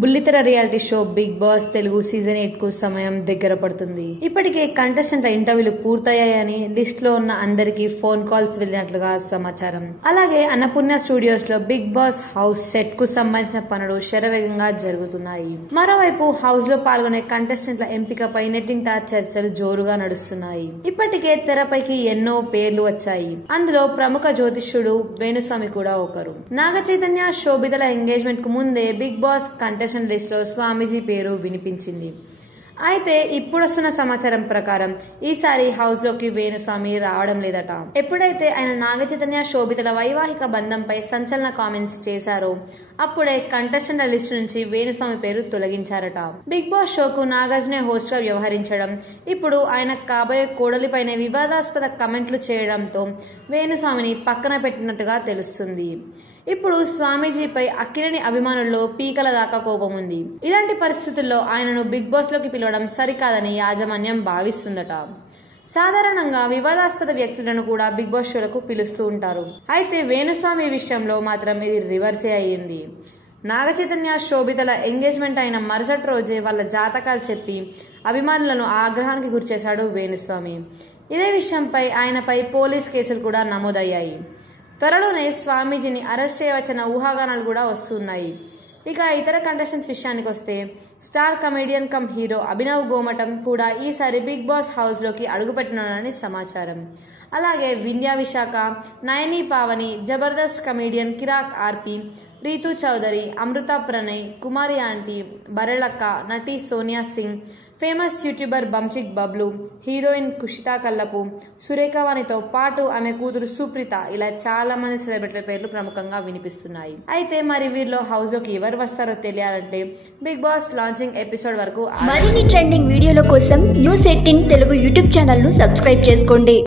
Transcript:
బుల్లితెర reality show Bigg Boss Telugu season 8 కు సమయం దగ్గర పడుతుంది. ఇప్పటికే కంటెస్టెంట్ల ఇంటర్వ్యూలు పూర్తయ్యాయని లిస్ట్ లో ఉన్న అందరికీ ఫోన్ కాల్స్ వెళ్ళినట్లుగా సమాచారం. అలాగే అన్నపూర్ణ స్టూడియోస్ లో బిగ్ బాస్ హౌస్ సెట్ కు సంబంధించిన పనులు శరవేగంగా జరుగుతున్నాయి. మరోవైపు హౌస్ లో పాల్గొనే కంటెస్టెంట్ల ఎంపికపై నెట్టింట చర్చలు జోరుగా నడుస్తున్నాయి. ఇప్పటికే తెరపైకి ఎన్నో పేర్లు వచ్చాయి. అందులో ప్రముఖ జ్యోతిష్యుడు వేణుస్వామి కూడా ఒకరు. నాగ చైతన్య శోభితల ఎంగేజ్మెంట్ కు ముందే బిగ్ బాస్ కంటెస్టెంట్ లిస్ట్ లో స్వామీజీ పేరు వినిపించింది. అయితే ఇప్పుడొస్తున్న సమాచారం ప్రకారం ఈసారి హౌస్ లోకి వేణుస్వామి రావడం లేదట. ఎప్పుడైతే ఆయన నాగ చైతన్య శోభితల వైవాహిక బంధంపై సంచలన కామెంట్స్ చేశారో అప్పుడే కంటెస్టెంట్ లిస్ట్ నుంచి వేణుస్వామి పేరు తొలగించారట. బిగ్ బాస్ షోకు నాగార్జునే హోస్ట్ గా వ్యవహరించడం, ఇప్పుడు ఆయన కాబోయే కోడలిపైనే వివాదాస్పద కమెంట్లు చేయడంతో వేణుస్వామిని పక్కన పెట్టినట్టుగా తెలుస్తుంది. ఇప్పుడు స్వామీజీపై అక్కినేని అభిమానుల్లో పీకల దాకా కోపం ఉంది. ఇలాంటి పరిస్థితుల్లో ఆయనను బిగ్ బాస్ లోకి పిలవడం సరికాదని యాజమాన్యం భావిస్తుందట. సాధారణంగా వివాదాస్పద వ్యక్తులను కూడా బిగ్ బాస్ షోలకు పిలుస్తూ ఉంటారు. అయితే వేణుస్వామి విషయంలో మాత్రం ఇది రివర్సే అయ్యింది. నాగ చైతన్య శోభితల ఎంగేజ్మెంట్ అయిన మరుసటి రోజే వాళ్ళ జాతకాలు చెప్పి అభిమానులను ఆగ్రహానికి గురిచేశాడు వేణుస్వామి. ఇదే విషయంపై ఆయనపై పోలీస్ కేసులు కూడా నమోదయ్యాయి. త్వరలోనే స్వామీజీని అరెస్ట్ చేయవచ్చన్న ఊహాగానాలు కూడా వస్తున్నాయి. ఇక ఇతర కంటెస్టెంట్స్ విషయానికి వస్తే star comedian come hero Abhinav Gomatam కూడా ఈసారి బిగ్ బాస్ హౌస్ లోకి అడుగుపెట్టనున్నారని సమాచారం. అలాగే వింధ్యా విశాఖ, నయని పావని, జబర్దస్త్ కమెడియన్ కిరాక్ ఆర్పి, రీతూ చౌదరి, అమృత ప్రణయ్, కుమారి ఆంటీ, బరెలక్క, నటి Sonia Singh, famous YouTuber బంచిక్ Bablu, heroine Kushitha Kallapu, సురేఖవాణితో పాటు ఆమె కూతురు సుప్రీత, ఇలా చాలా మంది సెలబ్రిటీల పేర్లు ప్రముఖంగా వినిపిస్తున్నాయి. అయితే మరి వీరిలో హౌస్ లోకి ఎవరు వస్తారో తెలియాలంటే బిగ్ బాస్ లాంచింగ్ ఎపిసోడ్ వరకు మరిన్ని ట్రెండింగ్ వీడియోల కోసం న్యూస్ 18 తెలుగు యూట్యూబ్ ఛానల్ ను సబ్స్క్రైబ్ చేసుకోండి.